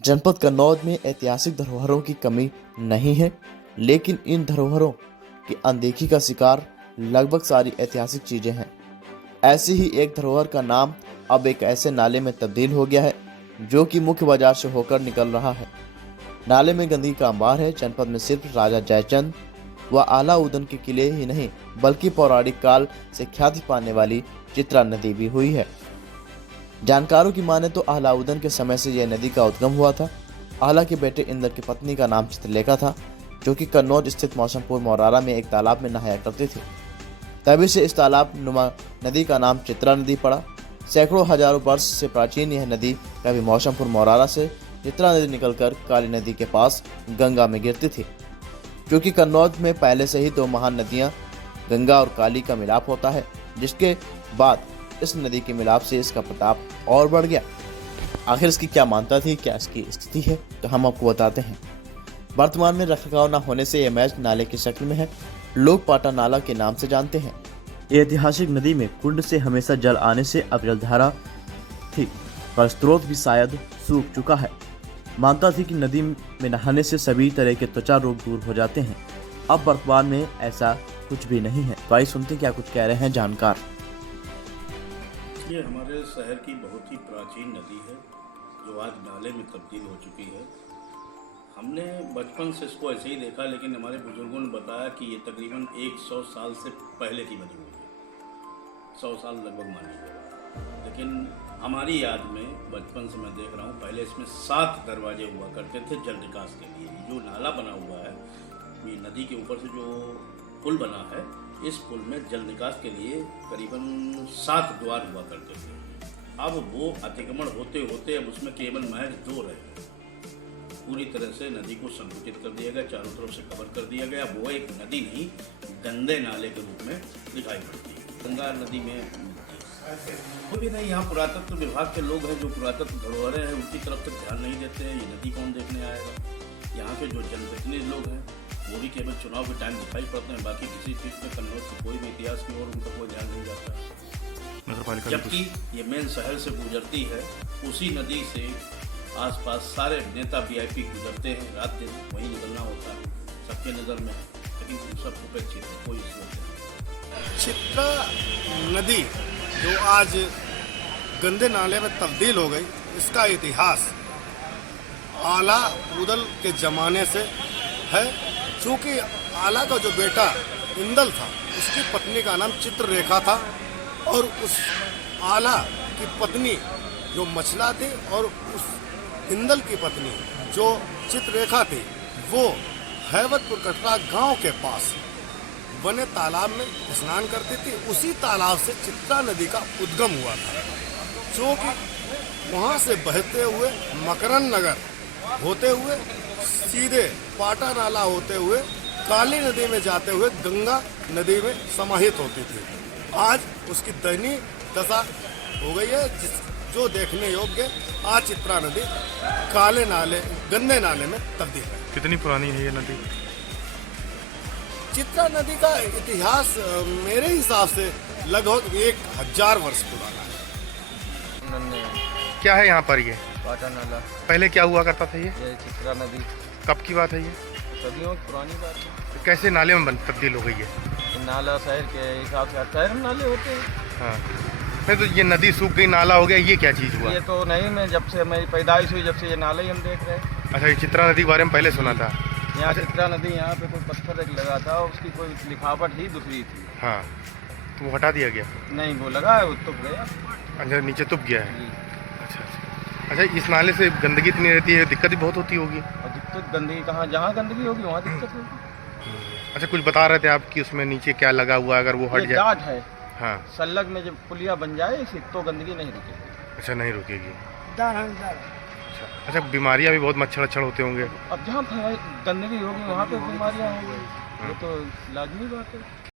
जनपद कन्नौज में ऐतिहासिक धरोहरों की कमी नहीं है, लेकिन इन धरोहरों की अनदेखी का शिकार लगभग सारी ऐतिहासिक चीजें हैं। ऐसी ही एक धरोहर का नाम अब एक ऐसे नाले में तब्दील हो गया है जो कि मुख्य बाजार से होकर निकल रहा है। नाले में गंदगी का अंबार है। जनपद में सिर्फ राजा जयचंद व आलाउद्दीन के किले ही नहीं, बल्कि पौराणिक काल से ख्याति पाने वाली चित्रा नदी भी हुई है। जानकारों की माने तो अलाउद्दीन के समय से यह नदी का उद्गम हुआ था। आला के बेटे इंद्र की पत्नी का नाम चित्रलेखा था, जो कि कन्नौज स्थित मौसमपुर मौरारा में एक तालाब में नहाया करती थी। तभी से इस तालाब नुमा नदी का नाम चित्रा नदी पड़ा। सैकड़ों हजारों वर्ष से प्राचीन यह नदी कभी मौसमपुर मौरारा से चित्रा नदी निकलकर काली नदी के पास गंगा में गिरती थी, क्योंकि कन्नौज में पहले से ही दो महान नदियां गंगा और काली का मिलाप होता है, जिसके बाद इस नदी के मिलाप से इसका प्रताप और बढ़ गया। आखिर इसकी क्या मान्यता थी, क्या इसकी स्थिति है, तो हम आपको बताते हैं। वर्तमान में रखरखाव न होने से यह मैच नाले की शक्ल में है। लोग पाटा नाला के नाम से जानते हैं। ये ऐतिहासिक नदी में कुंड से हमेशा जल आने से अब जलधारा थी, पर स्रोत भी शायद सूख चुका है। मानता थी कि नदी में नहाने से सभी तरह के त्वचा रोग दूर हो जाते हैं। अब वर्तमान में ऐसा कुछ भी नहीं है। तो आइए सुनते क्या कुछ कह रहे हैं जानकार। ये हमारे शहर की बहुत ही प्राचीन नदी है, जो आज नाले में तब्दील हो चुकी है। हमने बचपन से इसको ऐसे ही देखा, लेकिन हमारे बुजुर्गों ने बताया कि ये तकरीबन 100 साल से पहले की बनी हुई है। 100 साल लगभग मानिएगा। लेकिन हमारी याद में बचपन से मैं देख रहा हूँ, पहले इसमें 7 दरवाजे हुआ करते थे जल निकास के लिए। जो नाला बना हुआ है, ये नदी के ऊपर से जो पुल बना है, इस पुल में जल निकास के लिए करीबन 7 द्वार हुआ करते थे। अब वो अतिक्रमण होते होते अब उसमें केवल महज 2 रह गए। पूरी तरह से नदी को संकुचित कर दिया गया, चारों तरफ से कवर कर दिया गया। वो एक नदी नहीं, गंदे नाले के रूप में दिखाई पड़ती है। गंगा नदी में कोई भी नहीं। यहाँ पुरातत्व विभाग के लोग हैं जो पुरातत्व धरोहरें हैं, उनकी तरफ तक ध्यान नहीं देते हैं। ये नदी कौन देखने आएगा? यहाँ के जो जनप्रतिनिधि लोग हैं वो भी केवल चुनाव के टाइम दिखाई पड़ते हैं। बाकी किसी चीज़ में कन्नौज की कोई भी इतिहास की ओर उनका कोई ध्यान नहीं जाता। जबकि ये मेन शहर से गुजरती है, उसी नदी से आसपास सारे नेता वीआईपी गुजरते हैं। रात दिन वहीं निकलना होता है, सबके नज़र में है, लेकिन सब उपेक्षित है, कोई सोच नहीं। चित्रा नदी जो आज गंदे नाले में तब्दील हो गई, इसका इतिहास आला उदल के ज़माने से है। चूँकि आला का जो बेटा इंदल था, उसकी पत्नी का नाम चित्ररेखा था, और उस आला की पत्नी जो मछला थी और उस इंदल की पत्नी जो चित्ररेखा थी, वो हैवतपुर कटरा गांव के पास बने तालाब में स्नान करती थी। उसी तालाब से चित्रा नदी का उद्गम हुआ था, जो कि वहाँ से बहते हुए मकरन नगर होते हुए सीधे पाटा नाला होते हुए काली नदी में जाते हुए गंगा नदी में समाहित होती थी। आज उसकी दयनीय दशा हो गई है, जो देखने योग्य आज चित्रा नदी काले नाले, गंदे नाले में तब्दील है। कितनी पुरानी है ये नदी? चित्रा नदी का इतिहास मेरे हिसाब से लगभग 1000 वर्ष पुराना है। क्या है यहाँ पर ये? पाटा नाला। पहले क्या हुआ करता था ये? चित्रा नदी कब की बात है ये? सदियों की पुरानी बात है। तो कैसे नाले में तब्दील हो गई है? नाला शहर के हिसाब से शहर में नाले होते हैं। हाँ, नहीं तो ये नदी सूख गई, नाला हो गया, ये क्या चीज़ हुआ? ये तो नहीं, मैं जब से मेरी पैदाइश हुई, जब से ये नाला ही हम देख रहे हैं। अच्छा, ये चित्रा नदी के बारे में पहले सुना था। यहाँ चित्रा नदी, यहाँ पे कोई पत्थर एक लगा था, उसकी कोई लिखावट ही दूसरी थी। हाँ, तो वो हटा दिया गया? नहीं, वो लगा है, वो तुप गया। अच्छा, नीचे तुप गया है। अच्छा अच्छा, इस नाले से गंदगी इतनी रहती है, दिक्कत भी बहुत होती होगी। और दिक्कत गंदगी कहाँ, जहाँ गंदगी होगी वहाँ दिक्कत होगी। अच्छा, कुछ बता रहे थे आप कि उसमें नीचे क्या लगा हुआ है, अगर वो हट जाए? जाट है। हाँ, सल्लग में जब पुलिया बन जाए इसी तो गंदगी नहीं रुकेगी। अच्छा, नहीं रुकेगी। अच्छा, बीमारियाँ भी बहुत मच्छर होते होंगे। अब जहाँ गंदगी होगी वहाँ पे बीमारियाँ होंगी, ये तो लाजमी बात है।